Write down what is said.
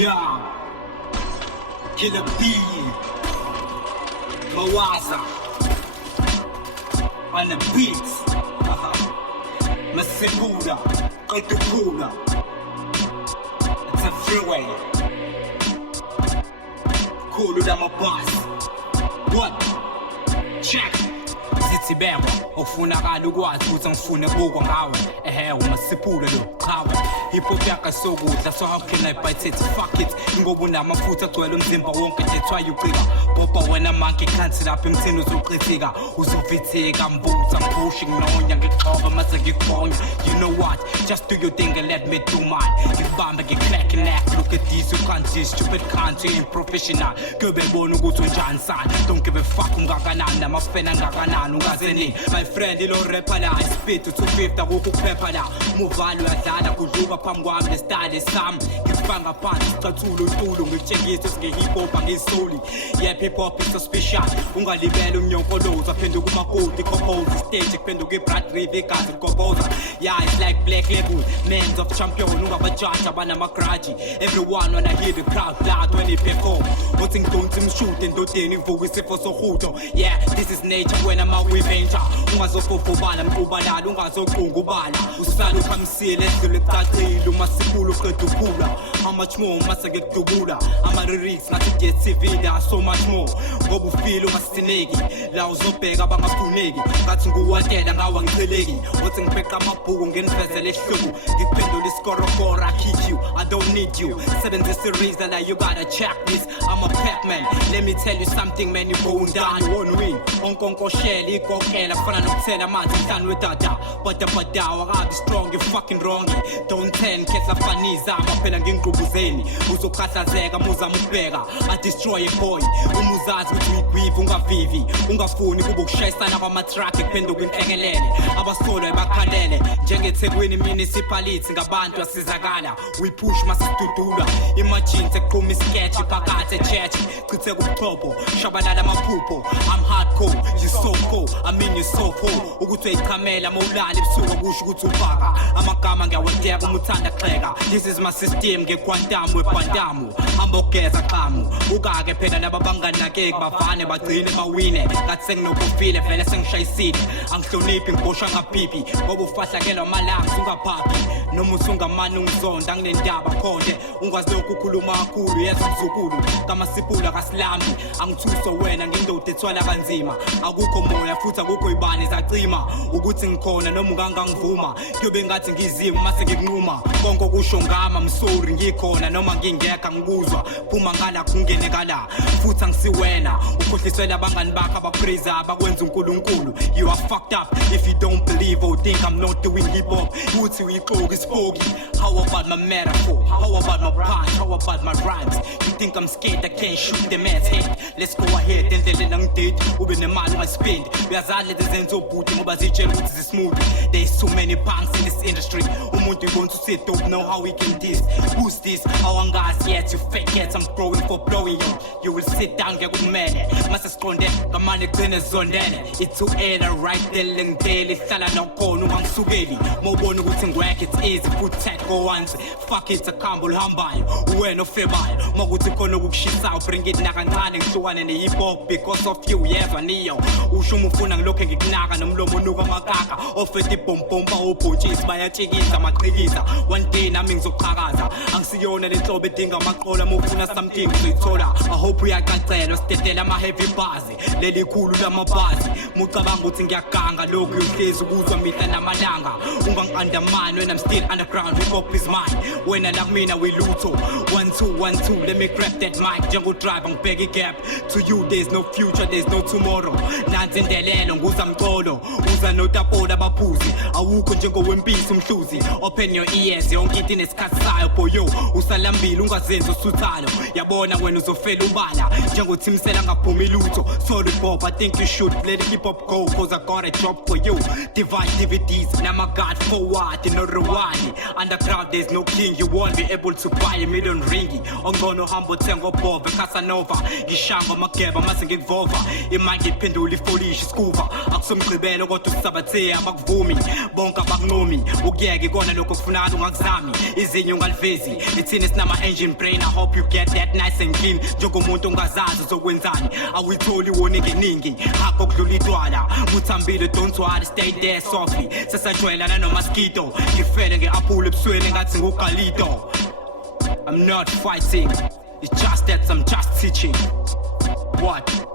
Yeah, Killer B, Mawaza, on the beats, Masipura, Kotukura, it's a freeway, Kulu da my boss, what? Check. Sibemba okufunakala ukwazi ukuthi ngifune buko ngawe umasipule lo qawe hip hop yakasokudla so how can I bite it fuck it ngoba unamafutha agcwele umzimba wonke that's why you clear boba wena monkey can't lapha emthini uzoqhithika uzovithika mbutha ngipushing nonya ngixoba mase ngikubona you know what just do your thing and let me do mine ngibamba ngicrack and act look at these you can't see stupid can't you ain't professional kube bona ukuthi unjani sana don't give a fuck ungakanani namafena ngakanani my friend ilo rapper la I spit to 250 ukuphepha la muvalo yadlala kudluka phambi kwami nestyle sami ngifanga phansi isicathulo untulu ngikutshengisa singe hip hop ngisoli yeah hip hop is so special ungalibele umnyonkoloza phenduka umakoti compose stage kuphenduka iBlood River igazi composer yeah it's like black label men of champion ungabajudge abanama grudge everyone wanna hear the crowd loud when they perform what thing don't seem shoot endodeni ngivuka isifo sohudo yeah this is nature when I'm out with venture ungazofofobala mqubala ungazoqunga ubala usala ukhamsile edlule ecacile umasipula uqedukula how much more masake kudubula ama lyrics ngathi DSTV there so much more ngoba ufile ungasineki la uzobheka abangafuneki ngathi nguwatela ngawa ngicheleki uthi ngibheqa amabhuku ngenifezele ehluku ngikuphendula iskorokoro I kick you I don't need you sebenzisa ireason that you gotta check this I'm a Pac-Man let me tell you something man you going down you won't win onkonkoshela ikokela kufana nokuthela amanzi mhlanu wedada bada wakabi strong you fucking wrong don't turn khetha faniza phela ngingqubuzeni uzokhahlazeka muzama ukubheka I destroy a boy umuzazi ukuthi uyigwiva ungavivi ungafuni kuba ukushayisana kwama truck kuphenduka inhlekelele abasolo ebakhalele njengeThekwini municipality ngabantu asizakala we push masidudula imagine seqhuma isketch phakathi church chithe kuxhobo shabalala amaphupho I'm hardcore you so cold I mean you so cold ukuthi uyichamela mawulala ebusuku kusho ukuthi upaka amagama ngiyawedeka umuthanda xheka this is my system ngekwantamu webantamu ambogeza qamu ukake phela nababanganakeki bavane bagcine bawine ngathi senginokufile vele sengishayisile angihloniphi ngibosha ngapipi ngoba ufahlakelwa malanga ungaphaphi noma usungamani ungizonda nginendaba khonde ungwazi lokhu ukukhuluma kakhulu yeza umzukulu kamasipula kaSlambi angithuso wena ngindoda ethwala kanzima akukho moya futhi akukho ibani zacima ukuthi ngikhona noma ungangangivuma kuyobe ngathi ngizima mase ngikunquma konke kusho ngama msorry ngikhona noma ngingekho ngibuzwa phuma ngala kungene kala futhi angisiwena ukhohliswela abangani bakho abapraise abakwenza uNkulunkulu you are fucked up if you don't believe or think I'm not doing hip hop uthi uyixoki spoki how about my metaphor how about my punch how about my rhymes you think I'm scared I can't shoot the man's head let's go ahead and then ngidate ube nemali ungaspend uyazali lezenzo obhuti ngoba zitshela ukuthi zismooth there's too many punks in this industry umuntu wants to say don't know how we can this who's this awangazi yet you fake it I'm growing for blowing you will sit down ngekumele mase siqonde ngamane gcine zondele it's too early right there ngidele hlala nokhona ungangisukeli mawubona ukuthi ngwakhe it's easy put tag go once fuck it's a combo hambayo wena ofebayo makuthi khona ukukushisa bring it nakancane ngihlukane ne hip hop because of you yeva niyo usho umufuna ngilokho ngikunaka nomlomo unuka makaka ofethi bombomba obhotshisi bayatshikisa amaqhikisa one day nami ngizoqhakaza angisiyona lenhlobo edinga amaqola mufuna something uzoyithola I hope uyaqacelwa sidedela ama heavy bars leli khulu lamabhasi mucabanga ukuthi ngiyaganga lokho uyohlezi ukuzwa mihla namalanga ungangi-undermine when I'm still underground hip hop is mine wena la kumina we lutho 1 2 1 2 let me grab that mic njengo drive ngibheka igap to you there's no future there's no tomorrow nansi indelelo nguzamxolo uza notapola abaphuzi awukho njengowempisi umhluzi open your ears yonke into inesikhathi sayo boyo usalambile ungazenza usuthalo yabona wena uzofela ubala njengothimsela ngaphumi lutho sorry Bob I think you should let hip hop go cause I got a job for you divide DVDs now my God forward no rewind underground there's no king you won't be able to buy a million ringi ongono hambo tengo Bob Casanova ngishamba amageba mase ngikuvova imanje iphendula ifolish iskuva akusomgqibelo kodwa usabathe abakuvumi bonke abakunqomi ukuyeke kona lokho kufunana ungakuzami izinyo ungalivezi ithini sinama engine brain I hope you get that nice and clean njengomuntu ongazazi zokwenzani awuyitholi wona ngeningi hakho kudlula idwala uthambile don't worry stay there softly sesajwayelana no mosquito ngifele ngeapple ebusweni ngathi ngugalito I'm not fighting it's just that I'm just teaching what